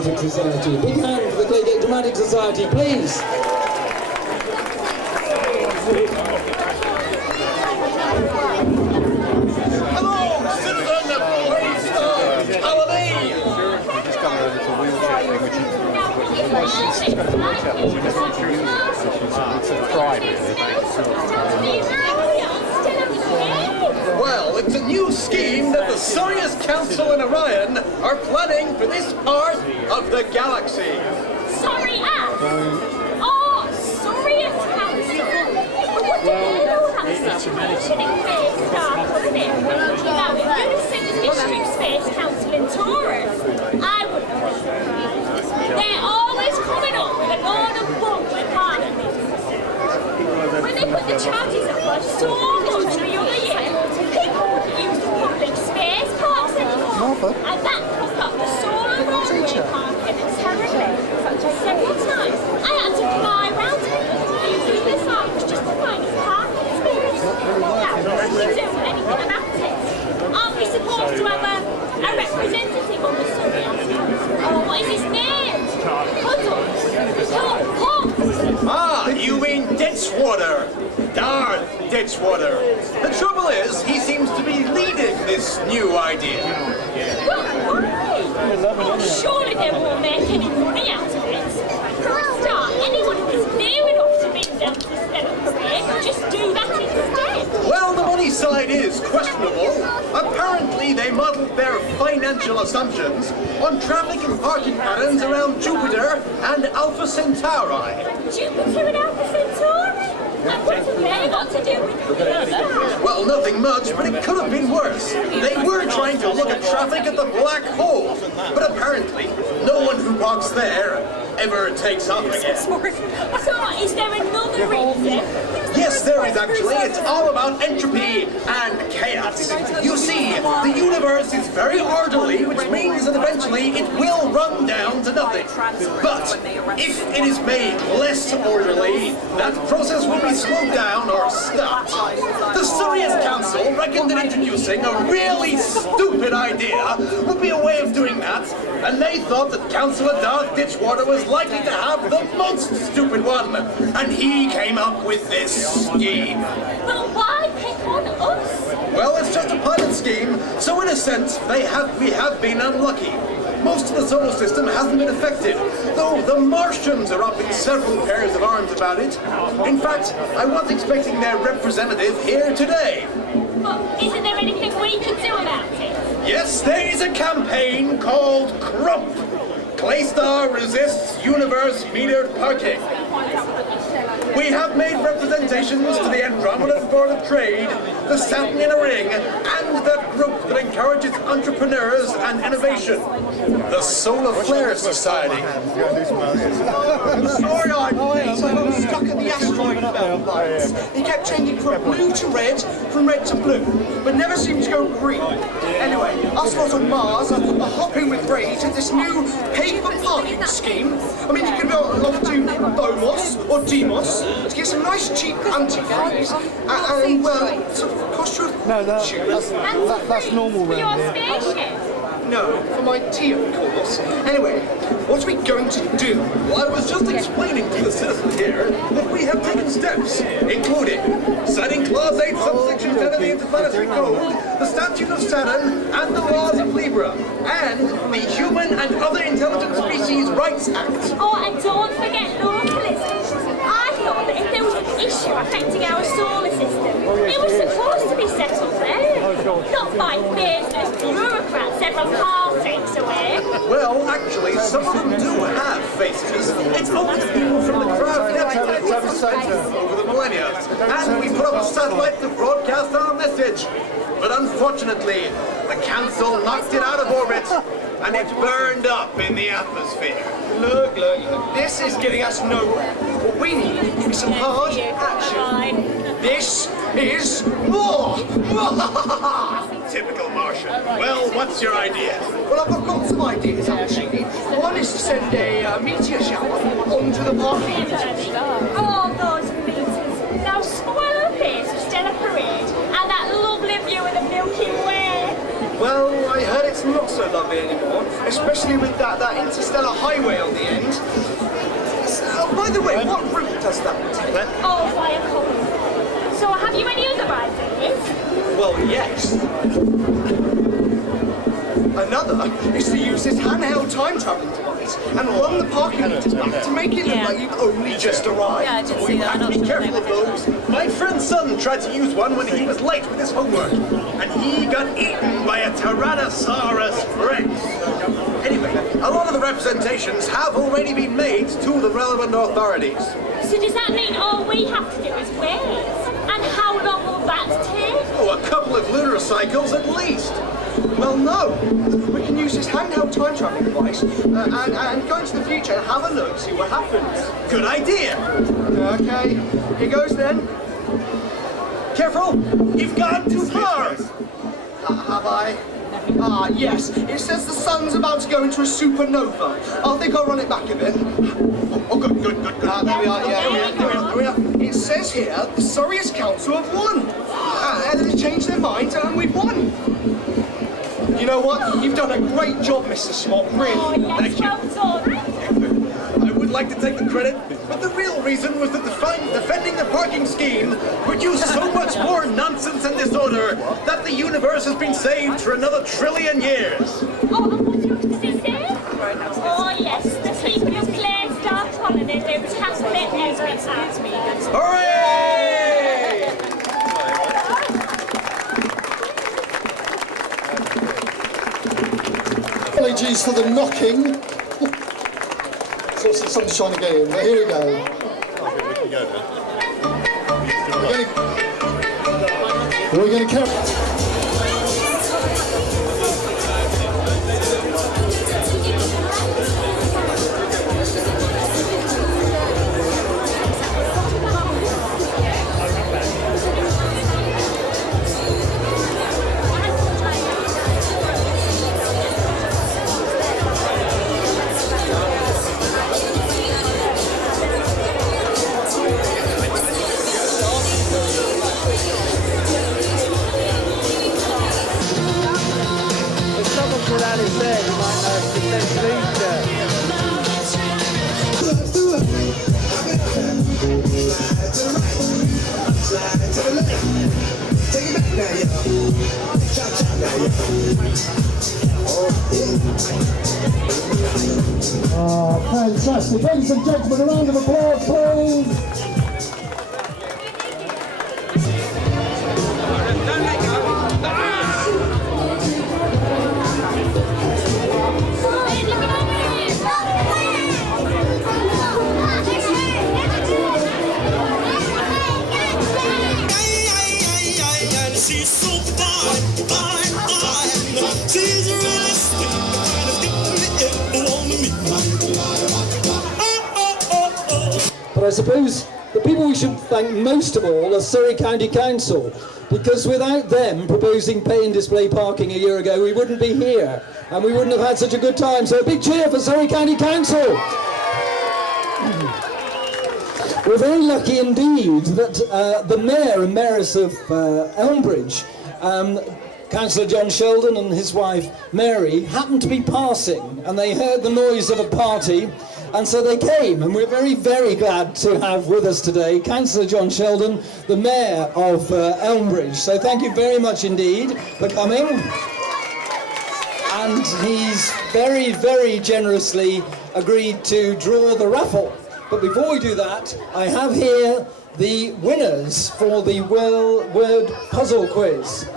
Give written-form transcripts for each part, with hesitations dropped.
Dramatic Society. Big hand for the Claygate Dramatic Society, please. Hello, citizen of Claystar! How are they? Just got a little wheelchair thing, which she's got a wheelchair, but she doesn't use it, so it's a pride, really. Well, it's a new scheme that the Surrey Council and Orion are planning for this part of the galaxy. Surrey Oh, Surrey Council. What do they know about space? It's dark, isn't it? Now, if you'd have seen the District Space Council in Taurus, I wouldn't have been. They're always coming up with a load of bunk with parking meters. When they put the charges up for so much the other year, people wouldn't use the public space parks anymore. And that cost up the solar roadway parking terribly. Several times, I had to fly round to use this side was just to find a parking space. Now, can we do anything about it? Aren't we supposed to have a representative on the Surrey Council? Oh, what is his name? Ah, you mean Ditchwater. Darn Ditchwater. The trouble is, he seems to be leading this new idea. Why? Oh, surely they won't make any money out of it. For a start, anyone who's near enough to being down to Stella Parade will just do that instead. Well, the money side is questionable. Apparently, they modeled their financial assumptions on traffic and parking patterns around Jupiter and Alpha Centauri. Jupiter and Alpha Centauri? And what have they got to do with it? Well, nothing much, but it could have been worse. They were trying to look at traffic at the black hole, but apparently, no one who parks there ever takes off again. So, is there another reason? Yes, there is actually. It's all about entropy and chaos. You see, the universe is very orderly, which means that eventually it will run down to nothing. But if it is made less orderly, that process will be slowed down or stopped. The Surrey Council reckoned that introducing a really stupid idea would be a way of doing that, and they thought that Councillor Darth Ditchwater was likely to have the most stupid one, and he came up with this scheme. But why pick on us? Well, it's just a pilot scheme, so in a sense, we have been unlucky. Most of the solar system hasn't been affected, though the Martians are up in several pairs of arms about it. In fact, I was expecting their representative here today. But isn't there anything we can do about it? Yes, there is a campaign called Crump. Claystar resists universe metered parking. We have made representations to the Andromeda Board of Trade, the Saturn in a Ring, and that group that encourages entrepreneurs and innovation, the Solar Flare Society. Sorry, I got stuck at the asteroid belt lines. He kept changing from blue to red, from red to blue, but never seemed to go green. Anyway, us lot on Mars are hopping with rage at this new paper parking scheme. I mean, you can go off to Bomos or Demos to get some nice cheap antifreeze, and well, sort of cost you a No, that's normal For round your here. spaceship? No, for my tea, of course. Anyway, what are we going to do? Well, I was just explaining to the citizens here that we have taken steps, including citing Clause 8, subsection 10 of the Interplanetary Code, the Statute of Saturn, and the laws of Libra, and the Human and Other Intelligent Species Rights Act. Oh, and don't forget localism. I thought that if there was an issue affecting our solar system, it was supposed to be settled there, not by business bureaucrats several parsecs away. Well, actually, some of them do have faces. It's only the people from the crowd over the millennia. And we put up a satellite to broadcast our message. But unfortunately, the council knocked it out of orbit, and it burned up in the atmosphere. Look. This is getting us nowhere. What we need is some hard action. This is war! Typical Martian. Well, what's your idea? Well, I've got some ideas, actually. One is to send a meteor shower onto the parking meters. All those meters. Now spoil the face of Stella Parade and that lovely view of the Milky Way. Well, I heard it's not so lovely anymore, especially with that interstellar highway on the end. By the way, what route does that take? Oh, via Colin. So have you any other ideas? Well, yes. Another is to use this handheld time-traveling device and run the parking meters back to make it look like you've only just arrived. Yeah, I did see You that. have to be careful of those. My friend's son tried to use one when he was late with his homework, and he got eaten by a Tyrannosaurus Rex. Anyway, a lot of the representations have already been made to the relevant authorities. So does that mean all we have to do is wait? And how long will that take? Oh, a couple of lunar cycles at least. Well, no. We can use this handheld time-traveling device and go into the future and have a look, see what happens. Good idea. Okay, here goes then. Careful, you've gone too far. Have I? Ah, yes. It says the sun's about to go into a supernova. I think I'll run it back a bit. Oh, good. There we are, yeah. There we are. It says here, the Surrey Council have won. And they've changed their minds and we've won. You know what? You've done a great job, Mr. Smart, really. Oh, yes, Thank you. well done. I would like to take the credit, but the real reason was that defending the parking scheme produced so much more nonsense and disorder that the universe has been saved for another trillion years. Oh, and what else does it say? Oh, yes, the people who play Dark Holiday do tap their every time. Hooray! Apologies for the knocking. So somebody's trying to get in, but here we go. We're going to carry. Oh, fantastic. Ladies and gentlemen, a round of applause, please. She's so fine. She's realistic, But I suppose the people we should thank most of all are Surrey County Council, because without them proposing pay and display parking a year ago, we wouldn't be here and we wouldn't have had such a good time. So a big cheer for Surrey County Council. We're very lucky indeed that the Mayor and Mayoress of Elmbridge, Councillor John Sheldon and his wife Mary, happened to be passing and they heard the noise of a party, and so they came, and we're very, very glad to have with us today Councillor John Sheldon, the Mayor of Elmbridge. So thank you very much indeed for coming. And he's very, very generously agreed to draw the raffle. But before we do that, I have here the winners for the word puzzle quiz.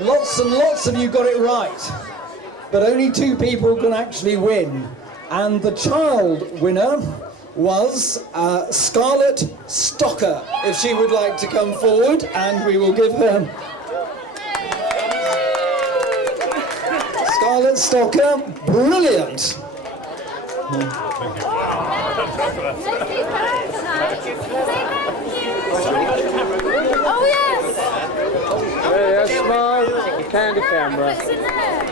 Lots and lots of you got it right, but only 2 people can actually win. And the child winner was Scarlett Stocker, if she would like to come forward, and we will give her... Scarlett Stocker, brilliant! Oh, yes! Yeah, smile, the candy camera. It's in there.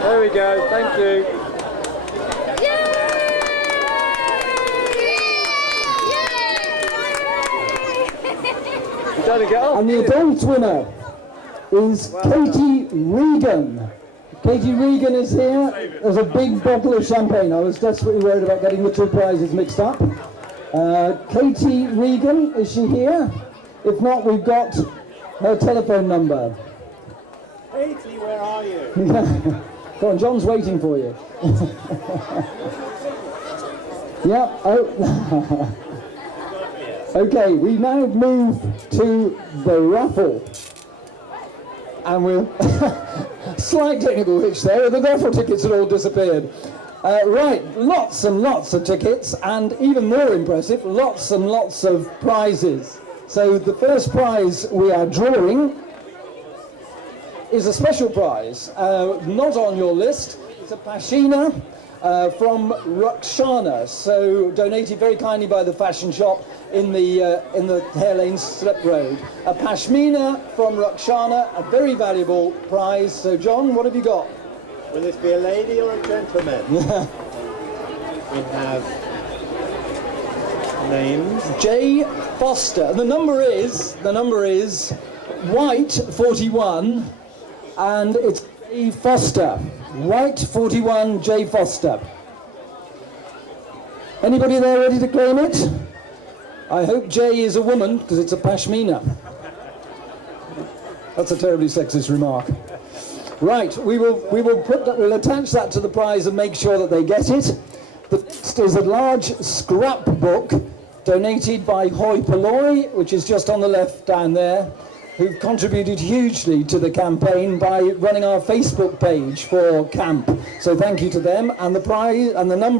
There we go, thank you. And the adult winner is Katie Regan. Katie Regan is here. There's a big bottle of champagne. I was desperately worried about getting the two prizes mixed up. Katie Regan, is she here? If not, we've got her telephone number. Katie, where are you? Go on, John's waiting for you. Yeah, oh. Okay, we now move to the raffle. And we'll... Slight technical hitch there, the raffle tickets had all disappeared. Right, lots and lots of tickets, and even more impressive, lots and lots of prizes. So the first prize we are drawing is a special prize, not on your list. It's a pashmina from Ruxana, so donated very kindly by the fashion shop in the Hare Lane Slip Road. A pashmina from Ruxana, a very valuable prize. So John, what have you got? Will this be a lady or a gentleman? We have names. J. Foster. The number is White 41, and it's J. Foster. White 41, J. Foster. Anybody there ready to claim it? I hope J is a woman, because it's a pashmina. That's a terribly sexist remark. Right, we'll attach that to the prize and make sure that they get it. The next is a large scrapbook donated by Hoi Polloi, which is just on the left down there, who've contributed hugely to the campaign by running our Facebook page for camp. So thank you to them, and the prize and the number